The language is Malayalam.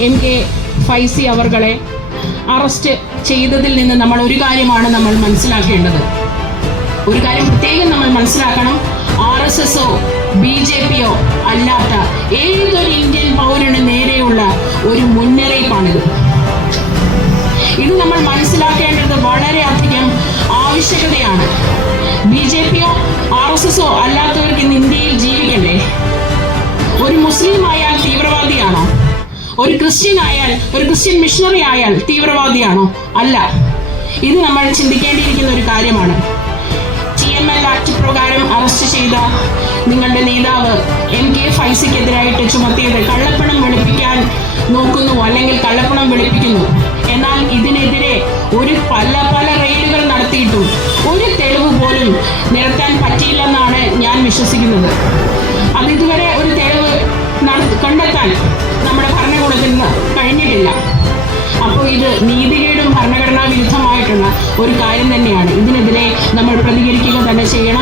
എം കെ ഫൈസി അവർകളെ അറസ്റ്റ് ചെയ്തതിൽ നിന്ന് നമ്മൾ ഒരു കാര്യമാണ് നമ്മൾ മനസ്സിലാക്കേണ്ടത്. ഒരു കാര്യം പ്രത്യേകം നമ്മൾ മനസ്സിലാക്കണം. ആർ എസ് എസോ ബി ജെ പിയോ അല്ലാത്ത ഏതൊരു ഇന്ത്യൻ പൗരന് നേരെയുള്ള ഒരു മുന്നറിയിപ്പാണിത്. ഇത് നമ്മൾ മനസ്സിലാക്കേണ്ടത് വളരെയധികം ആവശ്യകതയാണ്. ബി ജെ പിയോ ഒരു ക്രിസ്ത്യൻ ആയാൽ ഒരു ക്രിസ്ത്യൻ മിഷണറി ആയാൽ തീവ്രവാദിയാണോ? അല്ല. ഇത് നമ്മൾ ചിന്തിക്കേണ്ടിയിരിക്കുന്ന ഒരു കാര്യമാണ്. ടി എം എൽ ആക്ട് പ്രകാരം അറസ്റ്റ് ചെയ്ത നിങ്ങളുടെ നേതാവ് എം കെ ഫൈസിക്കെതിരായിട്ട് ചുമത്തിയത് കള്ളപ്പണം വെളുപ്പിക്കാൻ നോക്കുന്നു അല്ലെങ്കിൽ കള്ളപ്പണം വെളുപ്പിക്കുന്നു. എന്നാൽ ഇതിനെതിരെ ഒരു പല പല റെയ്ഡുകൾ നടത്തിയിട്ടും ഒരു തെളിവ് പോലും നിരത്താൻ പറ്റിയില്ലെന്നാണ് ഞാൻ വിശ്വസിക്കുന്നത്. അത് ഇതുവരെ ഒരു തെളിവ് കണ്ടെത്താൻ നമ്മുടെ കൊടുക്കുന്നത് കഴിഞ്ഞിട്ടില്ല. അപ്പോൾ ഇത് നീതികേടും ഭരണഘടനാ വിരുദ്ധമായിട്ടുള്ള ഒരു കാര്യം തന്നെയാണ്. ഇതിനെതിരെ നമ്മൾ പ്രതികരിക്കുക തന്നെ ചെയ്യണം.